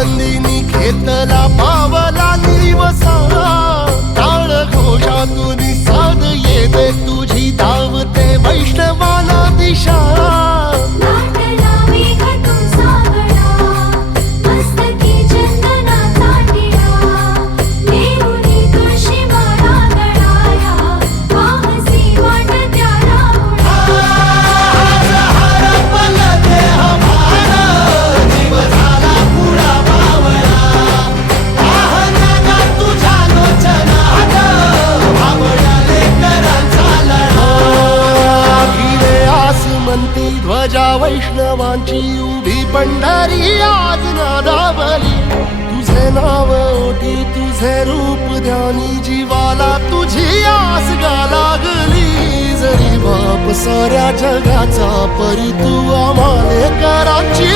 आनंदीनी घेतला पावला दिवसा टाळ घोषातून साध येते तुझी धावते वैष्णवाला दिशा ध्वजा वैष्णवांची उभी पंढरी आज नादावली तुझे नाव ओटी तुझे रूप ध्यानी जीवाला तुझी आस गा लागली जरी बाप साऱ्या जगाचा परी तू आम्हाले कराची